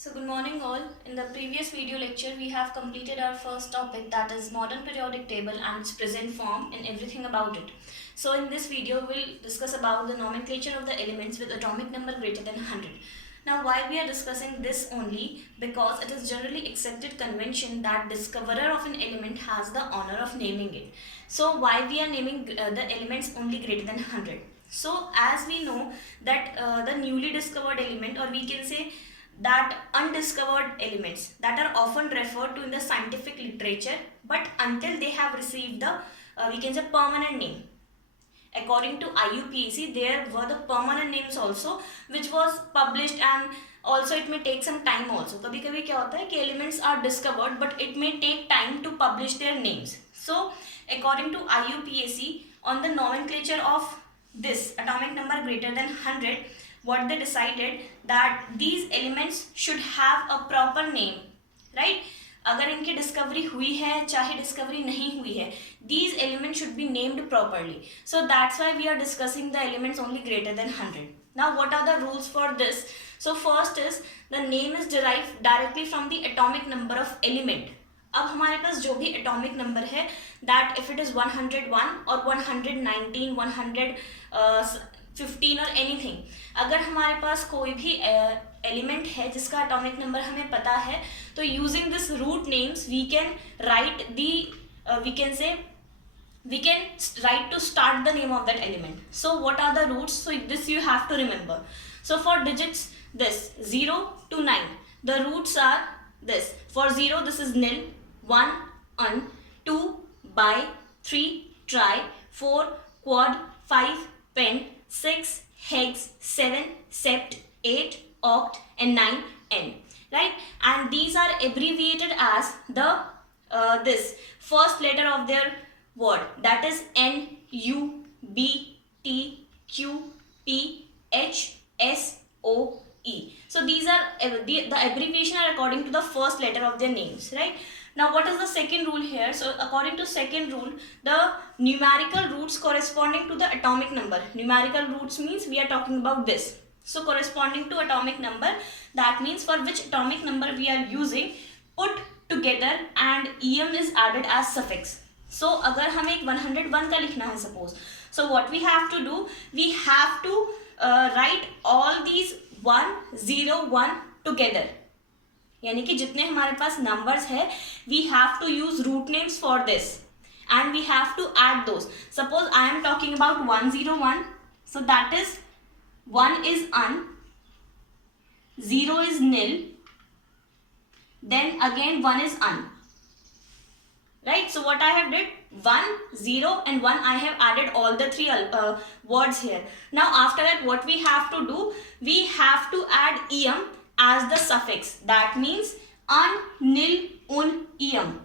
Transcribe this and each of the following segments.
So good morning all. In the previous video lecture we have completed our first topic, that is modern periodic table and its present form and everything about it. So in this video we'll discuss about the nomenclature of the elements with atomic number greater than 100. Now why we are discussing this only? Because it is generally accepted convention that discoverer of an element has the honor of naming it. So why we are naming the elements only greater than 100? So as we know that the newly discovered element, or we can say that undiscovered elements that are often referred to in the scientific literature, but until they have received the we can say permanent name. According to IUPAC, there were the permanent names also which was published, and also it may take some time also. कभी कभी क्या होता है कि elements are discovered but it may take time to publish their names. So according to IUPAC, on the nomenclature of this atomic number greater than 100, what they decided that these elements should have a proper name, right? अगर इनकी discovery हुई है चाहे discovery नहीं हुई है, these elements should be named properly. So that's why we are discussing the elements only greater than 100. Now what are the rules for this? So first is the name is derived directly from the atomic number of element. अब हमारे पास जो भी atomic number है, that if it is 101 और 119 115 और anything, अगर हमारे पास कोई भी एलिमेंट है जिसका एटॉमिक नंबर हमें पता है, तो using this root names we can write the we can write to start the name of that element. So what are the roots? So this you have to remember. So for digits, this 0 to 9, the roots are this. For 0 this is nil, 1 un, 2 bi, 3 tri, 4 quad, 5 pent, 6 hex, 7 sept, 8 oct and 9 n, right? And these are abbreviated as the this first letter of their word, that is N U B T Q P H S O E. So these are the abbreviation are according to the first letter of their names, right? Now what is the second rule here? So according to second rule, the numerical roots corresponding to the atomic number. Numerical roots means we are talking about this. So corresponding to atomic number, that means for which atomic number we are using, put together and em is added as suffix. So अगर हमें एक 101 का लिखना है suppose, so what we have to do, we have to write all these 101 together. यानी कि जितने हमारे पास numbers है, we have to use root names for this and we have to add those. Suppose I am talking about 101, so that is 1 is un, 0 is nil, then again 1 is un. Right, so what I have did, 1, 0 and 1, I have added all the three words here. Now after that what we have to do, we have to add em as the suffix. That means un, nil, un, em.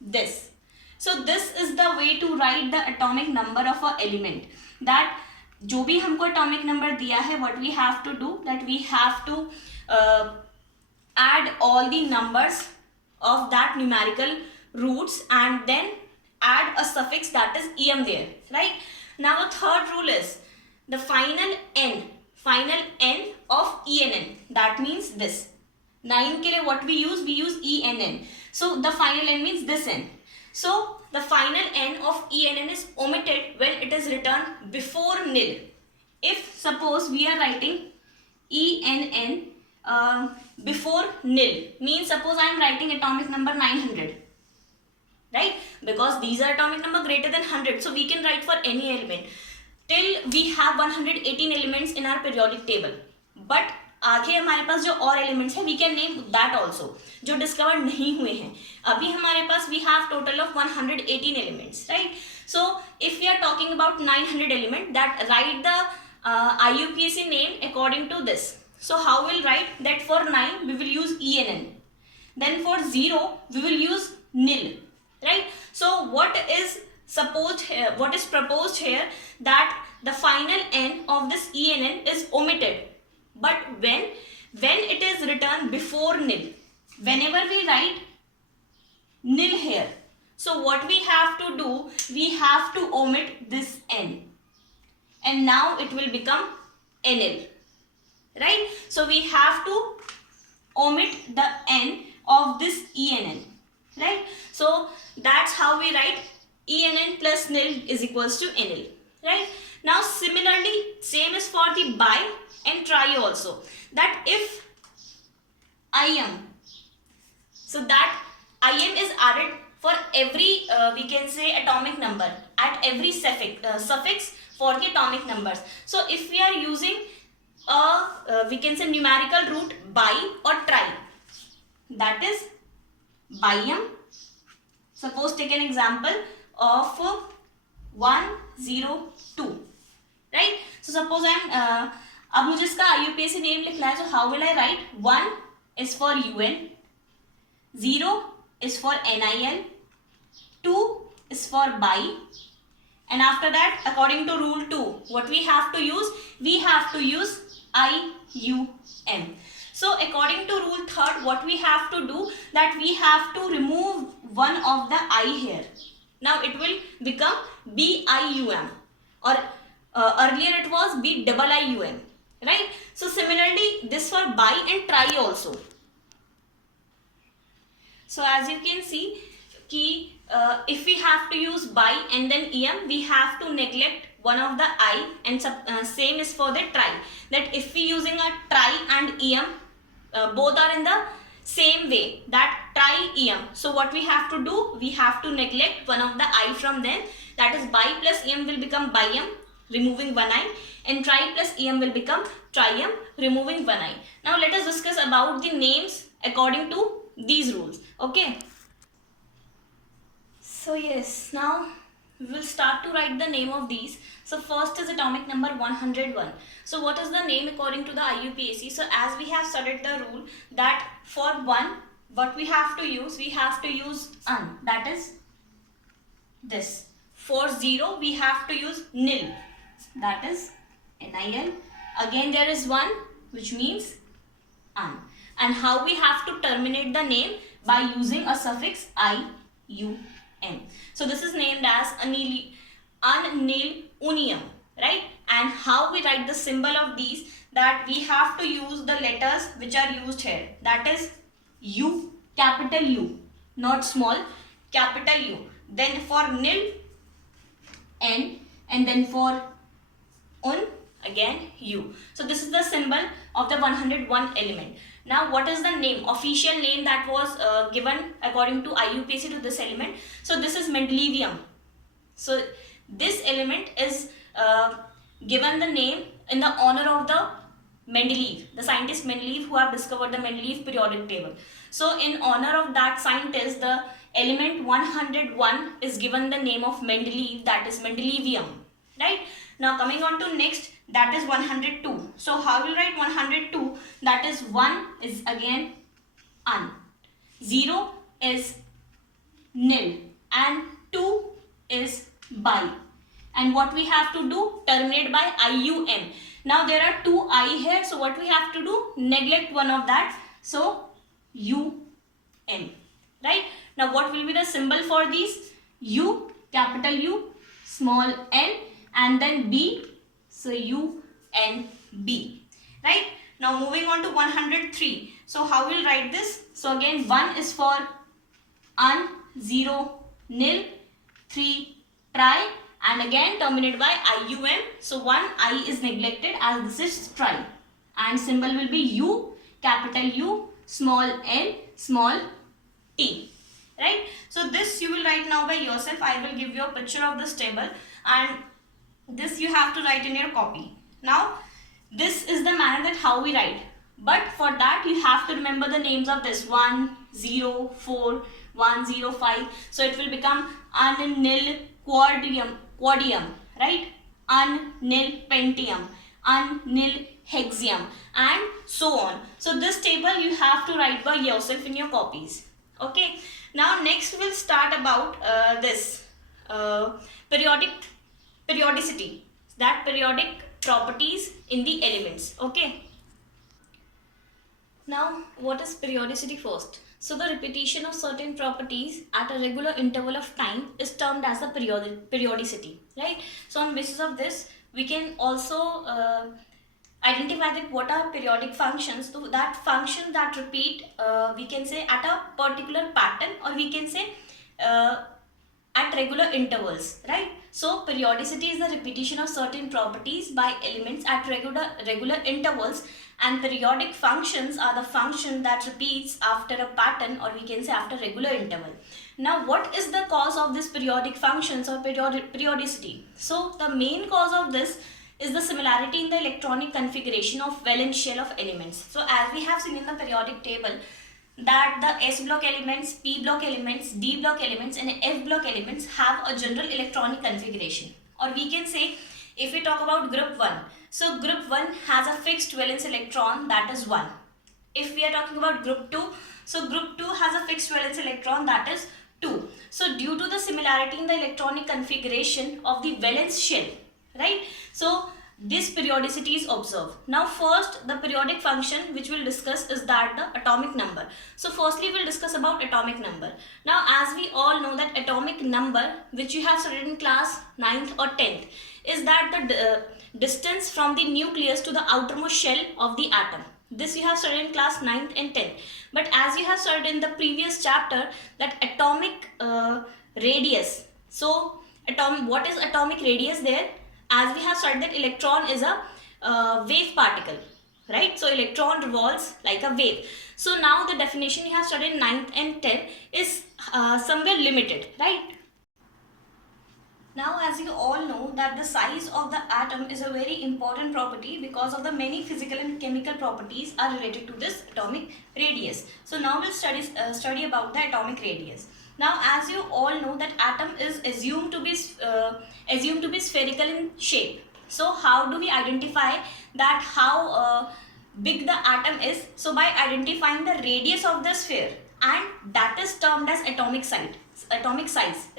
This. So this is the way to write the atomic number of a element. That जो भी हमको atomic number दिया है, what we have to do, that we have to add all the numbers of that numerical roots and then add a suffix, that is em there, right? Now the third rule is the final n of enn. That means this 9 के लिए what we use enn. So the final n means this n. So the final n of enn is omitted when it is written before nil. If suppose we are writing enn before nil, means suppose I am writing atomic number 900, right? Because these are atomic number greater than 100, so we can write for any element till we have 118 elements in our periodic table. But आगे हमारे पास जो और elements है, we can name that also, जो discovered नहीं हुए हैं. अभी हमारे पास we have total of 118 elements, right? So if we are talking about 900 element, that write the IUPAC name according to this. So how we'll write that? For 9 we will use enn, then for 0 we will use nil, right? So what is supposed here, what is proposed here, that the final n of this enn is omitted, but when it is written before nil, whenever we write nil here, so what we have to do, we have to omit this n and now it will become nl, right? So we have to omit the n of this ENN, right? So that's how we write ENN plus nil is equals to NL, right? Now similarly, same is for the bi and tri also, that if IM, so that IM is added for every we can say atomic number at every suffix for the atomic numbers. So if we are using a we can say numerical root bi or tri, that is bium. Suppose take an example of 102, right? So suppose I'm अब मुझे इसका IUPAC name लिखना है, so how will I write? 1 is for UN, 0 is for NIL, 2 is for bi, and after that according to rule 2 what we have to use? We have to use IUM. So according to rule 3rd what we have to do, that we have to remove one of the I here. Now it will become BIUM, or earlier it was BIIUM, right? So similarly this for bi and tri also. So as you can see ki if we have to use bi and then em, we have to neglect one of the I, and same is for the tri, that if we using a tri and em both are in the same way, that tri em, so what we have to do? We have to neglect one of the I from them, that is bi plus em will become biem, removing one I, and tri plus em will become trium, removing one I. Now let us discuss about the names according to these rules. Okay, so yes, now we will start to write the name of these. So first is atomic number 101. So what is the name according to the IUPAC? So as we have studied the rule that for 1 what we have to use? We have to use un, that is this. For 0 we have to use nil, that is NIL. Again there is 1 which means un. And how we have to terminate the name? By using a suffix IUM. So this is named as annilunium, right? And how we write the symbol of these? That we have to use the letters which are used here, that is U, capital U, not small, capital U. Then for nil, N, and then for un, again U. So this is the symbol of the 101 element. Now what is the name, official name that was given according to IUPAC to this element? So this is Mendelevium. So this element is given the name in the honor of the Mendeleev, the scientist Mendeleev who have discovered the Mendeleev periodic table. So in honor of that scientist, the element 101 is given the name of Mendeleev, that is Mendelevium, right? Now coming on to next, that is 102. So how will write 102? That is 1 is again un, 0 is nil, and 2 is bi. And what we have to do? Terminate by IUM. Now there are 2 I here, so what we have to do? Neglect one of that, so UM, right? Now what will be the symbol for these? U, capital U, small n, and then B, so UNB, right? Now moving on to 103. So how we'll write this? So again 1 is for un, 0 nil, 3 tri, and again terminate by IUM. So one I is neglected as this is tri, and symbol will be U, capital U, small n, small t, right? So this you will write now by yourself. I will give you a picture of this table, and this you have to write in your copy. Now this is the manner that how we write, but for that you have to remember the names of this 104, 105. So it will become un-nil quadium, right? Un-nil pentium, un-nil hexium, and so on. So this table you have to write by yourself in your copies. Okay. Now next we'll start about this periodicity, that periodic properties in the elements. Okay. Now what is periodicity first? So the repetition of certain properties at a regular interval of time is termed as a periodicity, right? So on basis of this we can also identify that what are periodic functions. So that function that repeat, we can say at a particular pattern, or we can say at regular intervals, right? So periodicity is the repetition of certain properties by elements at regular intervals, and periodic functions are the function that repeats after a pattern, or we can say after regular interval. Now what is the cause of this periodic functions or periodicity? So the main cause of this is the similarity in the electronic configuration of valence shell of elements. So as we have seen in the periodic table, that the S block elements, P block elements, D block elements and F block elements have a general electronic configuration. Or we can say, if we talk about group 1, so group 1 has a fixed valence electron, that is 1. If we are talking about group 2, so group 2 has a fixed valence electron, that is 2. So due to the similarity in the electronic configuration of the valence shell, right? So this periodicity is observed. Now first, the periodic function which we'll discuss is that the atomic number. So firstly we'll discuss about atomic number. Now as we all know that atomic number, which you have studied in class 9th or 10th, is that the distance from the nucleus to the outermost shell of the atom. This you have studied in class 9th and 10th. But as you have studied in the previous chapter, that atomic radius. So what is atomic radius there? As we have studied that electron is a wave particle, right? So electron revolves like a wave. So now the definition you have studied in 9th and 10th is somewhere limited, right? Now as you all know that the size of the atom is a very important property because of the many physical and chemical properties are related to this atomic radius. So now we'll study about the atomic radius. Now as you all know that atom is assumed to be spherical in shape. So how do we identify that how big the atom is? So by identifying the radius of the sphere, and that is termed as atomic size,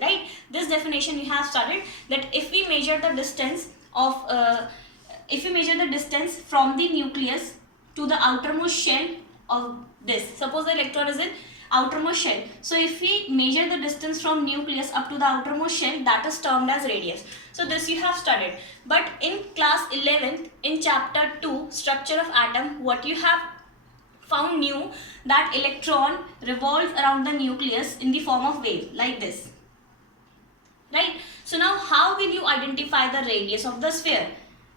right? This definition we have studied, that if we measure the distance from the nucleus to the outermost shell of this, suppose the electron is in outermost shell. So if we measure the distance from nucleus up to the outermost shell, that is termed as radius. So this you have studied. But in class 11th, in chapter 2, structure of atom, what you have found new, that electron revolves around the nucleus in the form of wave, like this, right? So now how will you identify the radius of the sphere?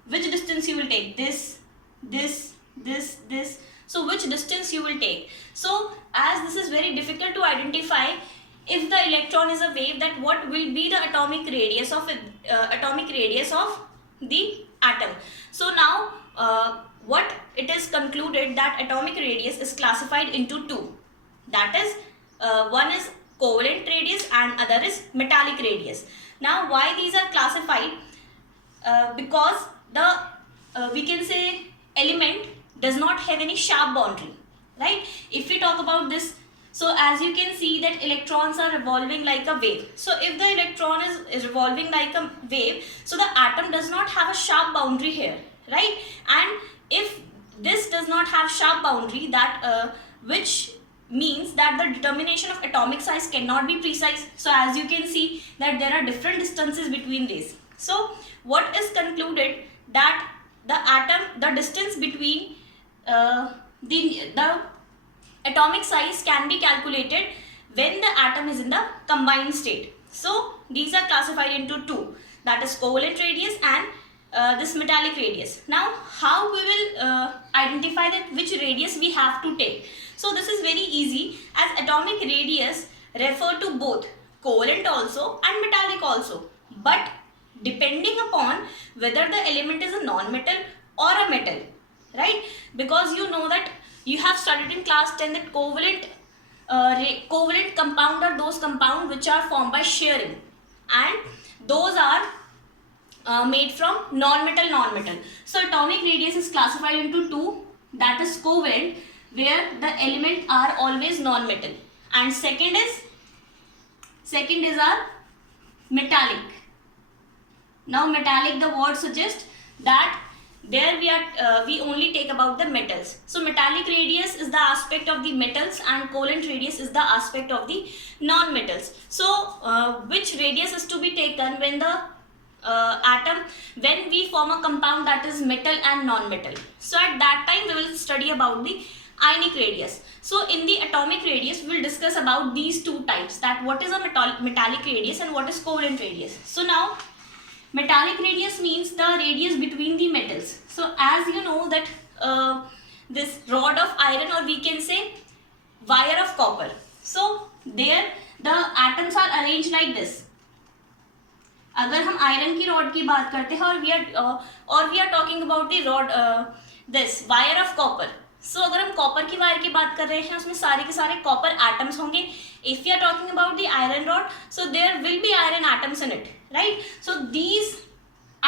Which distance you will take? This. So which distance you will take? So as this is very difficult to identify, if the electron is a wave, that what will be the atomic radius of the atom? So now what it is concluded, that atomic radius is classified into two. That is, one is covalent radius and other is metallic radius. Now why these are classified? Because the we can say element does not have any sharp boundary, right? If we talk about this, so as you can see that electrons are revolving like a wave. So if the electron is revolving like a wave, so the atom does not have a sharp boundary here, right? And if this does not have sharp boundary, that which means that the determination of atomic size cannot be precise. So as you can see that there are different distances between these. So what is concluded, that the distance between the atomic size can be calculated when the atom is in the combined state. So these are classified into two, that is covalent radius and this metallic radius. Now how we will identify that which radius we have to take? So this is very easy, as atomic radius refer to both covalent also and metallic also, but depending upon whether the element is a non-metal or a metal, right? Because you know that you have studied in class 10 that covalent compound are those compounds which are formed by shearing, and those are made from non-metal. So atomic radius is classified into two, that is covalent, where the elements are always non-metal, and second is our metallic. Now metallic, the word suggests that there we only take about the metals. So metallic radius is the aspect of the metals and covalent radius is the aspect of the non-metals. So which radius is to be taken when the atom when we form a compound that is metal and non-metal. So at that time we will study about the ionic radius. So in the atomic radius we will discuss about these two types, that what is a metallic radius and what is covalent radius. So now metallic radius means the radius between the metals. So as you know that this rod of iron, or we can say wire of copper, so there the atoms are arranged like this. अगर हम iron की rod की बात करते हैं और we are talking about the rod this wire of copper. So अगर हम कॉपर की वायर की बात कर रहे हैं उसमें सारे के सारे कॉपर एटम्स होंगे. If you are talking about the iron rod, so there will be iron atoms in it, right. So these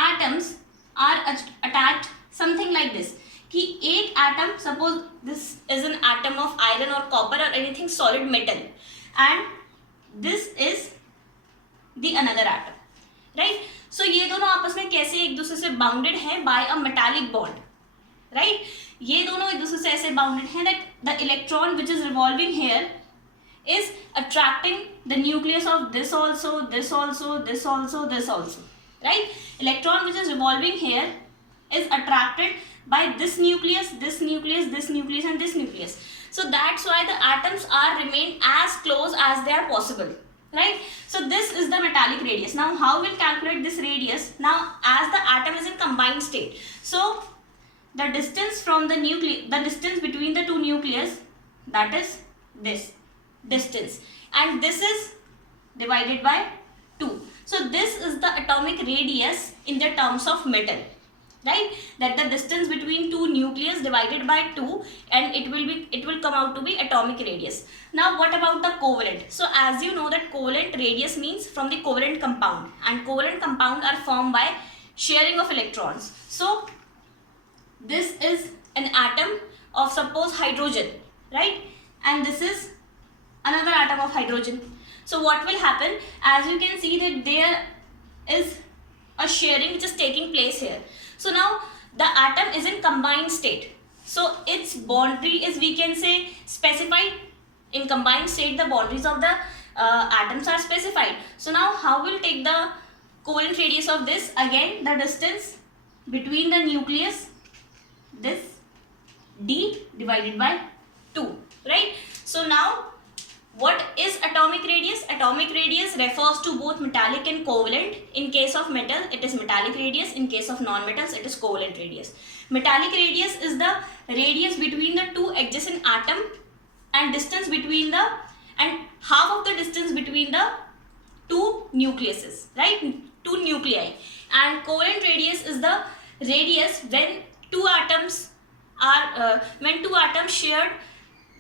atoms are attached something like this, कि एक atom, suppose this is an atom of iron और copper और anything solid metal, and this is the another atom, right. So ये दोनों आपस में कैसे एक दूसरे से बाउंडेड हैं by a metallic bond, right. ये दोनों एक दूसरे से ऐसे बाउंडेड हैं that the electron which is revolving here is attracting the nucleus of this also, this also, this also, this also, right. Electron which is revolving here is attracted by this nucleus, this nucleus, this nucleus and this nucleus. So that's why the atoms are remain as close as they are possible, right. So this is the metallic radius. Now how we'll calculate this radius? Now as the atom is in combined state, so the distance from the nucleus, the distance between the two nucleus, that is this distance, and this is divided by 2. So this is the atomic radius in the terms of metal, right, that the distance between two nucleus divided by 2, and it will come out to be atomic radius. Now what about the covalent? So as you know that covalent radius means from the covalent compound, and covalent compound are formed by sharing of electrons. So this is an atom of suppose hydrogen, right, and this is another atom of hydrogen. So what will happen? As you can see that there is a sharing which is taking place here. So now the atom is in combined state, so its boundary is, we can say, specified. In combined state the boundaries of the atoms are specified. So now how we'll take the covalent radius of this? Again the distance between the nucleus, this d divided by 2, right. So now what is atomic radius? Atomic radius refers to both metallic and covalent. In case of metal it is metallic radius, in case of non-metals it is covalent radius. Metallic radius is the radius between the two adjacent atom, and distance between the, and half of the distance between the two nucleuses, right, two nuclei. And covalent radius is the radius when two atoms are when two atoms shared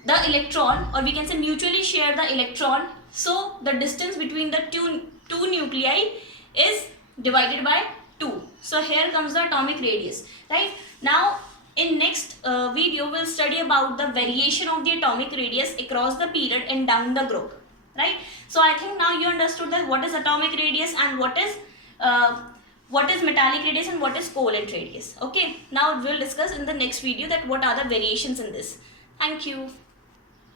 the electron, or we can say mutually share the electron. So the distance between the two nuclei is divided by 2. So here comes the atomic radius, right. Now in next video we'll study about the variation of the atomic radius across the period and down the group, right. So I think now you understood that what is atomic radius and what is metallic radius and what is covalent radius. Okay, now we'll discuss in the next video that what are the variations in this. Thank you.